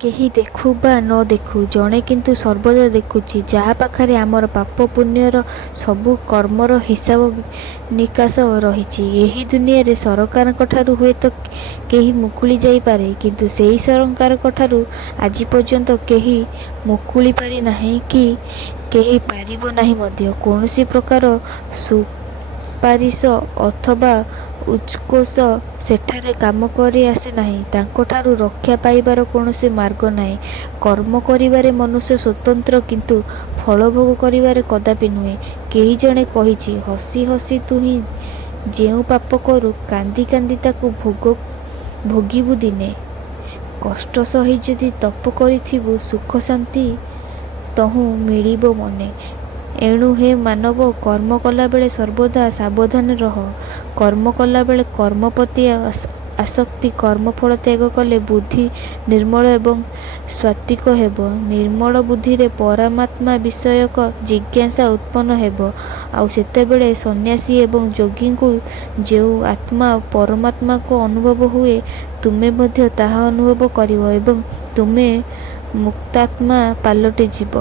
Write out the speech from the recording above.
କେହି ଦେଖୁ ବା ନ ଦେଖୁ ଜଣେ କିନ୍ତୁ ସର୍ବଦା ଦେଖୁଛି, ଯାହା ପାଖରେ ଆମର ପାପ ପୁଣ୍ୟର ସବୁ କର୍ମର ହିସାବ ନିକାଶ ରହିଛି। ଏହି ଦୁନିଆରେ ସରକାରଙ୍କଠାରୁ ହୁଏତ କେହି ମୁକୁଳି ଯାଇପାରେ, କିନ୍ତୁ ସେହି ସରକାରଙ୍କଠାରୁ ଆଜି ପର୍ଯ୍ୟନ୍ତ କେହି ମୁକୁଳି ପାରି ନାହିଁ କି କେହି ପାରିବ ନାହିଁ ମଧ୍ୟ। କୌଣସି ପ୍ରକାର ସୁପାରିଶ ଅଥବା ଉଚ୍ଚକୋଷ ସେଠାରେ କାମ କରି ଆସେ ନାହିଁ। ତାଙ୍କଠାରୁ ରକ୍ଷା ପାଇବାର କୌଣସି ମାର୍ଗ ନାହିଁ। କର୍ମ କରିବାରେ ମନୁଷ୍ୟ ସ୍ୱତନ୍ତ୍ର, କିନ୍ତୁ ଫଳ ଭୋଗ କରିବାରେ କଦାପି ନୁହେଁ। କେହି ଜଣେ କହିଛି, ହସି ହସି ତୁ ହିଁ ଯେଉଁ ପାପ କରୁ, କାନ୍ଦି କାନ୍ଦି ତାକୁ ଭୋଗିବୁ ଦିନେ। କଷ୍ଟ ସହି ଯଦି ତପ କରିଥିବୁ, ସୁଖ ଶାନ୍ତି ତହୁଁ ମିଳିବ ମନେ। ଏଣୁ ହେ ମାନବ, କର୍ମ କଲାବେଳେ ସର୍ବଦା ସାବଧାନ ରହ। କର୍ମ କଲାବେଳେ କର୍ମ ପ୍ରତି ଆସକ୍ତି, କର୍ମଫଳ ତ୍ୟାଗ କଲେ ବୁଦ୍ଧି ନିର୍ମଳ ଏବଂ ସାତ୍ତ୍ୱିକ ହେବ। ନିର୍ମଳ ବୁଦ୍ଧିରେ ପରମାତ୍ମା ବିଷୟକ ଜିଜ୍ଞାସା ଉତ୍ପନ୍ନ ହେବ। ଆଉ ସେତେବେଳେ ସନ୍ନ୍ୟାସୀ ଏବଂ ଯୋଗୀଙ୍କୁ ଯେଉଁ ଆତ୍ମା ପରମାତ୍ମାକୁ ଅନୁଭବ ହୁଏ, ତୁମେ ମଧ୍ୟ ତାହା ଅନୁଭବ କରିବ ଏବଂ ତୁମେ ମୁକ୍ତାତ୍ମା ପାଲଟି ଯିବ।